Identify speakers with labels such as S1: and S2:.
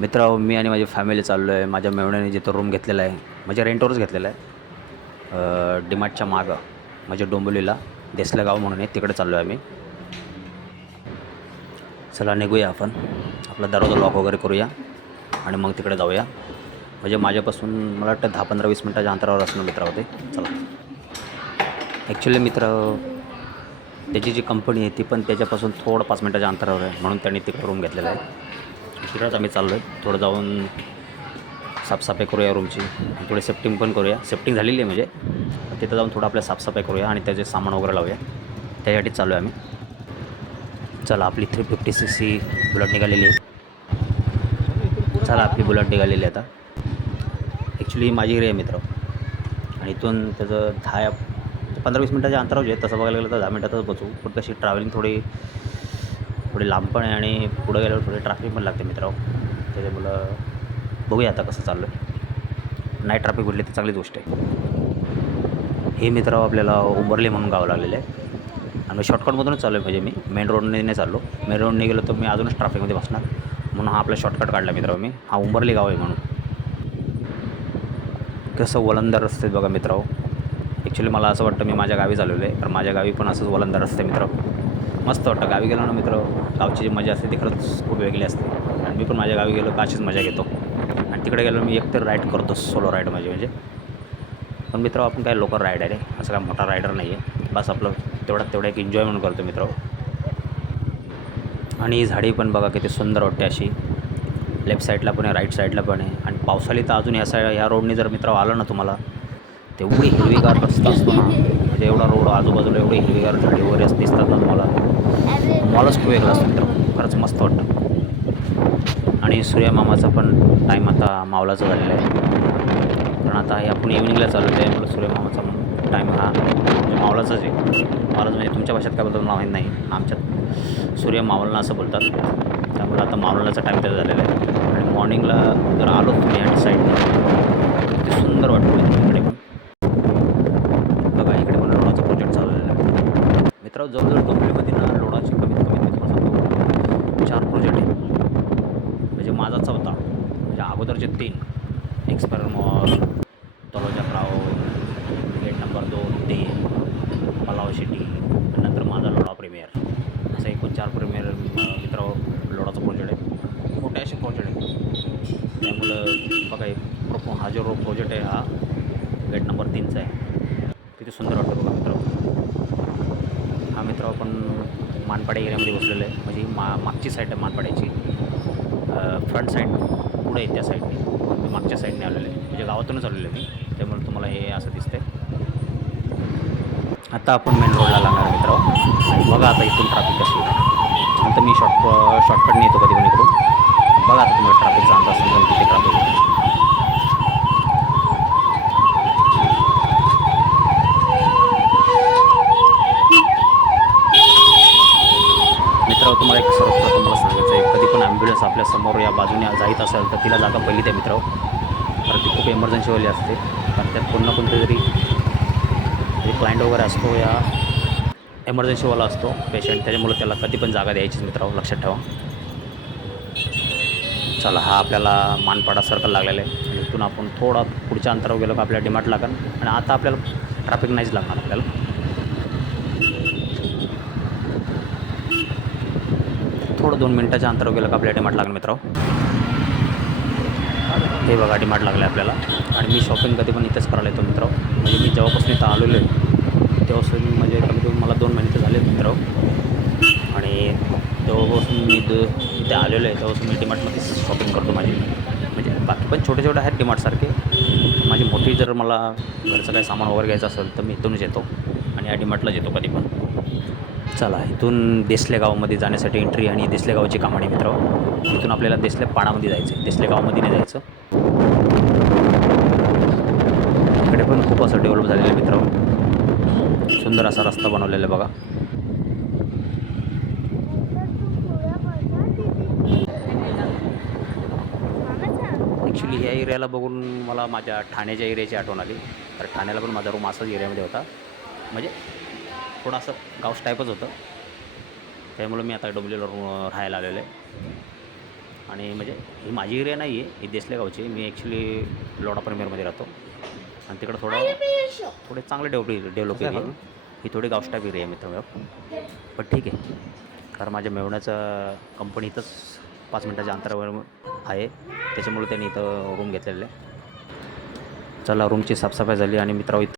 S1: मित्र मी आणि माझी फॅमिली चाललो आहे माझ्या मेवण्याने जिथं रूम घेतलेला आहे म्हणजे रेंटवरच घेतलेला आहे डिमार्टच्या मागं म्हणजे डोंबिवलीला देसलं गाव म्हणून आहे तिकडे चाललो आहे आम्ही. चला निघूया आपण. आपला दरवाजा लॉक वगैरे करूया आणि मग तिकडे जाऊया. म्हणजे माझ्यापासून मला वाटतं दहा पंधरा वीस मिनटाच्या अंतरावर असणं मित्र होते चला. ॲक्च्युली मित्र त्याची जी कंपनी आहे ती पण त्याच्यापासून थोडं पाच मिनटाच्या अंतरावर आहे म्हणून त्यांनी तिकडे रूम घेतलेला आहे. तिकडंच आम्ही चाललो आहे थोडं जाऊन साफसफाई करूया रूमची थोडी सेफ्टिंग पण करूया. सेफ्टिंग झालेली आहे म्हणजे. तिथं जाऊन थोडं आपल्या साफसफाई करूया आणि त्याचे सामान वगैरे लावूया. त्यासाठी चालू आहे आम्ही. चला आपली three fifty six C bullet निघालेली आहे. चला आपली बुलेट निघालेली आहे आता. ॲक्च्युली माझी रे आहे मित्र. आणि इथून त्याचं दहा पंधरा वीस मिनटाच्या अंतरावर आहे तसं बघायला गेलं तर दहा मिनटातच पोचू पण कशी ट्रॅव्हलिंग थोडी थोडी लांब पण आहे आणि पुढं गेल्यावर थोडी ट्रॅफिक पण लागते मित्रांनो. त्याच्यामुळं बघूया आता कसं चाललं आहे नाही ट्रॅफिक भेटली तर चांगलीच गोष्ट आहे. हे मित्र आपल्याला उंबरली म्हणून गावं लागलेलं आहे आणि शॉर्टकटमधूनच चाललो आहे म्हणजे मी. मेन रोडने नाही चाललो. मेन रोडने गेलो तर मी अजूनच ट्रॅफिकमध्ये बसणार. म्हणून हा आपला शॉर्टकट काढला मित्रांनो मी. हा उंबरली गाव आहे म्हणून. कसं वलंदार रस्ते बघा मित्रांनो. ॲक्च्युली मला असं वाटतं मी माझ्या गावी चाललेलो आहे कारण माझ्या गावी पण असंच वलंदार रस्ते मित्रांनो. मस्त वाटतं. गावी गेलो ना मित्र गावची जी मजा असते ती खरंच खूप वेगळी असते. आणि मी पण माझ्या गावी गेलो का अशीच मजा घेतो. आणि तिकडे गेलो मी एकतर राईड करतो सोलो राईड माझी म्हणजे. पण मित्र आपण काय लोकल रायडर आहे असं काय मोठा रायडर नाही आहे बस आपलं तेवढा तेवढा एक एन्जॉय म्हणून करतो मित्र. आणि ही झाडी पण बघा किती सुंदर वाटते अशी. लेफ्ट साईडला पण आहे राईट साईडला पण आहे. आणि पावसाळी तर अजून या साईड ह्या रोडने जर मित्र आलं ना तुम्हाला तेवढी हिरवीगार रस्ता. असतो ना म्हणजे एवढा रोड आजूबाजूला एवढी हिरवीगार झाडे वगैरे असं दिसतात ना तुम्हाला. मॉलच खूप वेगळा असतो मित्र खरंच मस्त वाटतं. आणि सूर्यमामाचा पण टाईम आता मावलाचा झालेला आहे. कारण आता हे आपण इव्हिनिंगला चालू आहे त्यामुळे सूर्यमामाचा टाईम हा म्हणजे मावलाचाच आहे. मावलाच म्हणजे तुमच्या भाषेत काय बोलतात मला माहीत नाही. आमच्यात सूर्य मावलना असं बोलतात. त्यामुळे आता मावलनाचा टाईम त्याचा झालेला आहे. आणि मॉर्निंगला जर आलो तुम्ही या साईडला ते सुंदर वाटतं इकडे पण बघा इकडे पण लोणाचा प्रोजेक्ट चाललेला आहे मित्रांनो जवळजवळ कंपनीमध्ये ना लोणाचे कमीत कमी मी तुम्हाला सांगतो चार प्रोजेक्ट आहे म्हणजे माझा चौथा म्हणजे अगोदरचे तीन. एक्सपायर मॉल तलोजा राव गेट नंबर दोन तीन पलाव सिटी नंतर माझा लोडा प्रीमियर असं एकूण चार प्रीमियर मित्र लोडाचं प्रोजेक्ट आहे. मोठे असे प्रोजेक्ट आहे. त्यामुळं बघा प्रो हा जो प्रोजेक्ट आहे हा गेट नंबर तीनचा आहे. किती सुंदर वाटतं बघा मित्र. हा मित्र आपण मानपाडे एरियामध्ये बसलेलो आहे. म्हणजे मा मागची साईड आहे मानपाड्याची. फ्रंट साईड पुढे आहे त्या साईडने. मी मागच्या साईडने आलेलं आहे. म्हणजे गावातूनच आलेलं आहे मी त्यामुळे तुम्हाला हे असं दिसतंय. आता आपण मेन रोडला लागणार मित्र बघा आता इथून ट्रॅफिक कशी नंतर मी शॉर्ट शॉर्टकटने येतो कधी पण इकडून बघा आता तुम्हाला ट्रॅफिकचा अंदाज समजेल किती ट्रॅफिक आहे मित्र तुम्हाला एक सर्वप्रथम मला सांगायचं आहे कधी पण ॲम्ब्युलन्स आपल्यासमोर जायचं असेल तर तिला जागा पहिली त्या मित्र कारण ती खूप एमर्जन्सीवाली असते. कारण त्यात कोण ना कोणते तरी क्लायंट वगैरे असतो या एमर्जन्सीवाला असतो पेशंट त्याच्यामुळे त्याला कधी पण जागा द्यायचीच मित्र लक्षात ठेवा. चला हा आपल्याला मानपाडा सर्कल लागलेला आहे. आणि इथून आपण थोडा पुढच्या अंतरावर गेलो का आपल्याला डिमार्ट लागेल आणि आता आपल्याला ट्रॅफिक नाहीच लागणार आपल्याला. थोडं दोन मिनटाच्या अंतरावर गेलं का आपल्या डिमार्ट लागेल मित्रांनो. हे बघा डिमार्ट लागलं आहे आपल्याला. आणि मी शॉपिंग कधी पण इथंच करायला येतो मित्र. म्हणजे मी जेव्हापासून इथं आलेलो आहे तेव्हापासून म्हणजे कमी कमी मला दोन महिने तर झाले मित्र. आणि तेव्हापासून मी द इथे आलेलो आहे तेव्हापासून मी डिमार्टमध्येच शॉपिंग करतो माझी. म्हणजे बाकी पण छोटे छोटे आहेत डिमार्टसारखे माझी मोठी जर मला घरचं काही सामान वगैरे घ्यायचं असेल तर मी इथूनच येतो. आणि या डिमार्टलाच येतो कधी पण. चला इथून देसले गावामध्ये जाण्यासाठी एंट्री आणि देसले गावाची कामाणी मित्र इथून आपल्याला देसले पाणामध्ये जायचं आहे. देसले गावामध्ये नाही जायचं. इकडे पण खूप असं डेव्हलप झालेलं आहे मित्र सुंदर असा रस्ता बनवलेला आहे बघा. ॲक्च्युली ह्या एरियाला बघून मला माझ्या ठाण्याच्या एरियाची आठवण आली. तर ठाण्याला पण माझा रूम असाच एरियामध्ये होता. म्हणजे थोडंसं गावस टाईपच होतं. त्यामुळे मी आता डोंबिवलीला राहायला आलेलो आहे. आणि म्हणजे ही माझी एरिया नाही आहे ही देसले गावची. मी ॲक्च्युली लोडा प्रीमियरमध्ये राहतो. आणि तिकडं थोडं थोडे चांगले डेव्हलप डेव्हलप एरिया आहे. ही थोडी गावस्टाप एरिया आहे मित्रांनो. पण ठीक आहे. कारण माझ्या मेवण्याचं कंपनी इथंच पाच मिनटाच्या अंतरावर आहे. त्याच्यामुळे त्यांनी इथं रूम घेतलेलं आहे. चला रूमची साफसफाई झाली आणि मित्रांनो इथं